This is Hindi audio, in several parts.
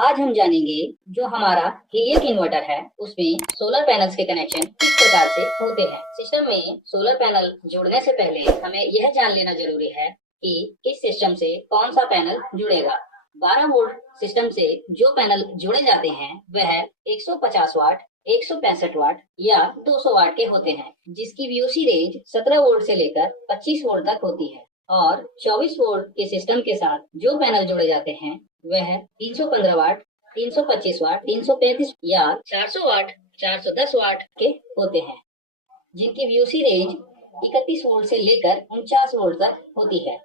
आज हम जानेंगे जो हमारा हीलियक इन्वर्टर है उसमें सोलर पैनल्स के कनेक्शन किस प्रकार से होते हैं। सिस्टम में सोलर पैनल जोड़ने से पहले हमें यह जान लेना जरूरी है कि किस सिस्टम से कौन सा पैनल जुड़ेगा। 12 वोल्ट सिस्टम से जो पैनल जुड़े जाते हैं वह 150 वाट, 165 वाट या 200 वाट के होते हैं, जिसकी VOC रेंज 17 वोल्ट से लेकर 25 वोल्ट तक होती है। और 24 वोल्ट के सिस्टम के साथ जो पैनल जोड़े जाते हैं वह 315 वाट, 325 वाट, 335 या 400 वाट, 410 वाट के होते हैं, जिनकी VOC रेंज 31 वोल्ट से लेकर 49 वोल्ट तक होती है।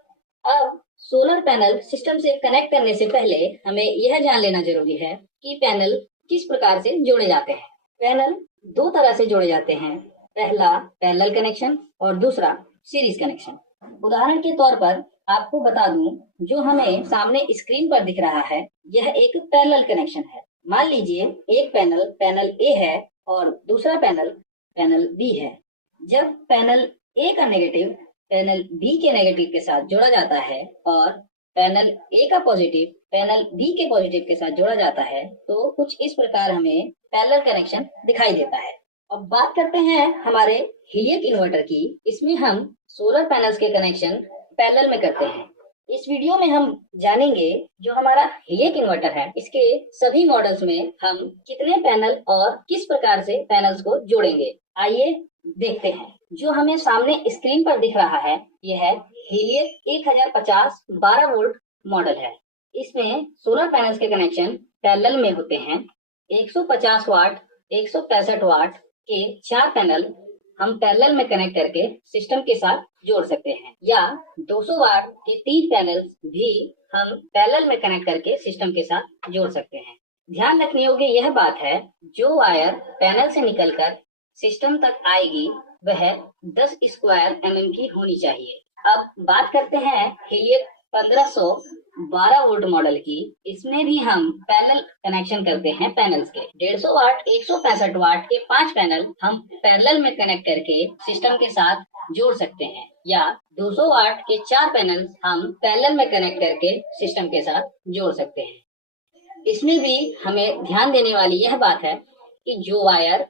अब सोलर पैनल सिस्टम से कनेक्ट करने से पहले हमें यह जान लेना जरूरी है कि पैनल किस प्रकार से जोड़े जाते हैं। पैनल दो तरह से जोड़े जाते हैं, पहला पैरेलल कनेक्शन और दूसरा सीरीज कनेक्शन। उदाहरण के तौर पर आपको बता दूं, जो हमें सामने स्क्रीन पर दिख रहा है यह एक पैरेलल कनेक्शन है। मान लीजिए एक पैनल पैनल ए है और दूसरा पैनल पैनल बी है। जब पैनल ए का नेगेटिव पैनल बी के नेगेटिव के साथ जोड़ा जाता है और पैनल ए का पॉजिटिव पैनल बी के पॉजिटिव के साथ जोड़ा जाता है तो कुछ इस प्रकार हमें पैरेलल कनेक्शन दिखाई देता है। अब बात करते हैं हमारे हीलियक इन्वर्टर की। इसमें हम सोलर पैनल्स के कनेक्शन पैरेलल में करते हैं। इस वीडियो में हम जानेंगे जो हमारा हीलियक इन्वर्टर है इसके सभी मॉडल्स में हम कितने पैनल और किस प्रकार से पैनल्स को जोड़ेंगे। आइए देखते हैं। जो हमें सामने स्क्रीन पर दिख रहा है यह हीलियक 1050 12 वोल्ट मॉडल है। इसमें सोलर पैनल्स के कनेक्शन पैरेलल में होते हैं। 150 वाट, 165 वाट के 4 पैनल हम पैरेलल में कनेक्ट करके सिस्टम के साथ जोड़ सकते हैं, या 200 वाट के 3 पैनल्स भी हम पैरेलल में कनेक्ट करके सिस्टम के साथ जोड़ सकते हैं। ध्यान रखने योग्य यह बात है, जो वायर पैनल से निकलकर सिस्टम तक आएगी वह 10 स्क्वायर mm की होनी चाहिए। अब बात करते हैं हीलियक 1512 वोल्ट मॉडल की। इसमें भी हम पैरेलल कनेक्शन करते हैं पैनल्स के। 150 वाट, 165 वाट के 5 पैनल हम पैरेलल में कनेक्ट करके सिस्टम के साथ जोड़ सकते हैं, या 200 वाट के 4 पैनल हम पैरेलल में कनेक्ट करके सिस्टम के साथ जोड़ सकते हैं। इसमें भी हमें ध्यान देने वाली यह बात है कि जो वायर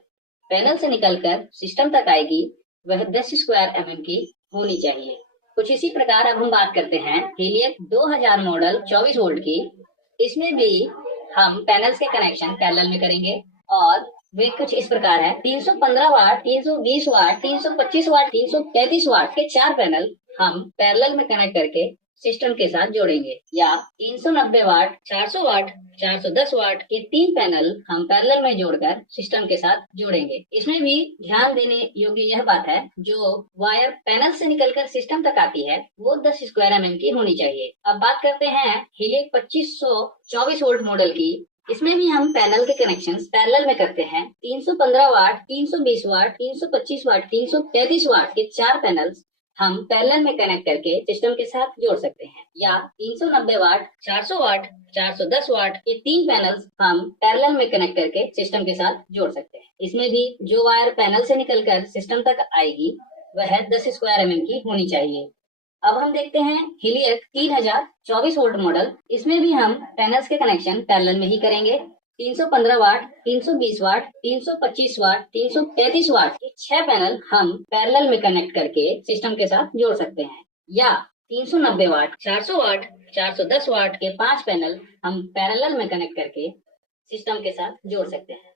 पैनल से निकलकर सिस्टम तक आएगी वह 10 स्क्वायर mm की होनी चाहिए। कुछ इसी प्रकार अब हम बात करते हैं हीलियक 2000 मॉडल 24 वोल्ट की। इसमें भी हम पैनल्स के कनेक्शन पैरेलल में करेंगे और वे कुछ इस प्रकार है। 315 वाट, 320 वाट, 325 वाट, 333 वाट के 4 पैनल हम पैरेलल में कनेक्ट करके सिस्टम के साथ जोड़ेंगे, या 390 वाट, 400 वाट, 410 वाट के 3 पैनल हम पैरेलल में जोड़कर सिस्टम के साथ जोड़ेंगे। इसमें भी ध्यान देने योग्य यह बात है, जो वायर पैनल से निकलकर सिस्टम तक आती है वो 10 स्क्वायर mm की होनी चाहिए। अब बात करते हैं हीलियक 2524 वोल्ट मॉडल की। इसमें भी हम पैनल के कनेक्शन पैरेलल में करते हैं। 315 वाट, 320 वाट, 325 वाट, 333 वाट के 4 पैनल हम पैरेलल में कनेक्ट करके सिस्टम के साथ जोड़ सकते हैं, या 390 वाट, 400 वाट, 410 वाट के 3 पैनल्स हम पैरेलल में कनेक्ट करके सिस्टम के साथ जोड़ सकते हैं। इसमें भी जो वायर पैनल से निकलकर सिस्टम तक आएगी वह 10 स्क्वायर mm की होनी चाहिए। अब हम देखते हैं हीलियक 3024 वोल्ट मॉडल। इसमें भी हम पैनल्स के कनेक्शन पैरेलल में ही करेंगे। 315 वाट, 320 वाट, 325 वाट, 333 वाट के 6 पैनल हम पैरेलल में कनेक्ट करके सिस्टम के साथ जोड़ सकते हैं, या 390 वाट, 400 वाट, 410 वाट के 5 पैनल हम पैरेलल में कनेक्ट करके सिस्टम के साथ जोड़ सकते हैं।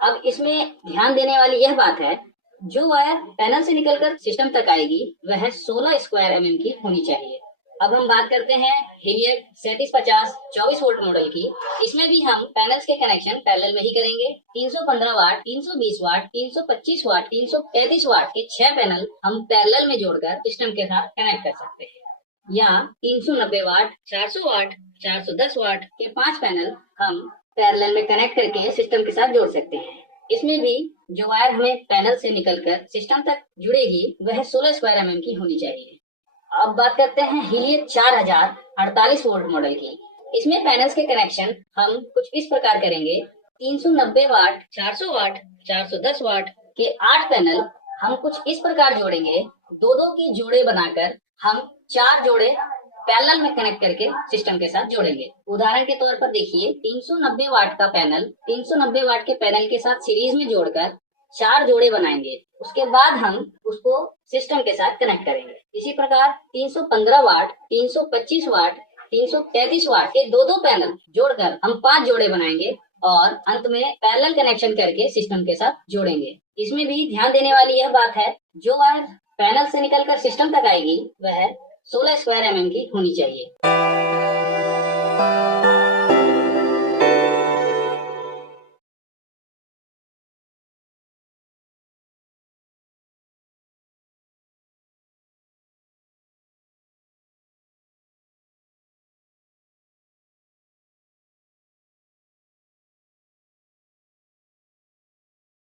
अब इसमें ध्यान देने वाली यह बात है, जो वायर पैनल से निकलकर सिस्टम तक आएगी वह 16 स्क्वायर mm की होनी चाहिए। अब हम बात करते हैं हीलियक 3750 24 वोल्ट मॉडल की। इसमें भी हम पैनल्स के कनेक्शन पैरेलल में ही करेंगे। 315 वाट, 320 वाट, 325 वाट, 333 वाट के 6 पैनल हम पैरेलल में जोड़कर सिस्टम के साथ कनेक्ट कर सकते हैं, या 390 वाट, 400 वाट, 410 वाट के 5 पैनल हम पैरेलल में कनेक्ट करके सिस्टम के साथ जोड़ सकते हैं। इसमें भी जो वायर हमें पैनल से निकलकर सिस्टम तक जुड़ेगी वह 16 स्क्वायर mm की होनी चाहिए। अब बात करते हैं हीलियक 4048 वोल्ट मॉडल की। इसमें पैनल्स के कनेक्शन हम कुछ इस प्रकार करेंगे। 390 वाट, 400 वाट, 410 वाट के 8 पैनल हम कुछ इस प्रकार जोड़ेंगे। दो दो के जोड़े बनाकर हम 4 जोड़े पैरेलल में कनेक्ट करके सिस्टम के साथ जोड़ेंगे। उदाहरण के तौर पर देखिए 390 वाट का पैनल 390 वाट के पैनल के साथ सीरीज में जोड़कर 4 जोड़े बनाएंगे। उसके बाद हम उसको सिस्टम के साथ कनेक्ट करेंगे। इसी प्रकार 315 वाट, 325 वाट, 333 वाट के दो पैनल जोड़कर हम 5 जोड़े बनाएंगे और अंत में पैरेलल कनेक्शन करके सिस्टम के साथ जोड़ेंगे। इसमें भी ध्यान देने वाली यह बात है, जो वायर पैनल से निकलकर सिस्टम तक आएगी वह 16 स्क्वायर mm की होनी चाहिए।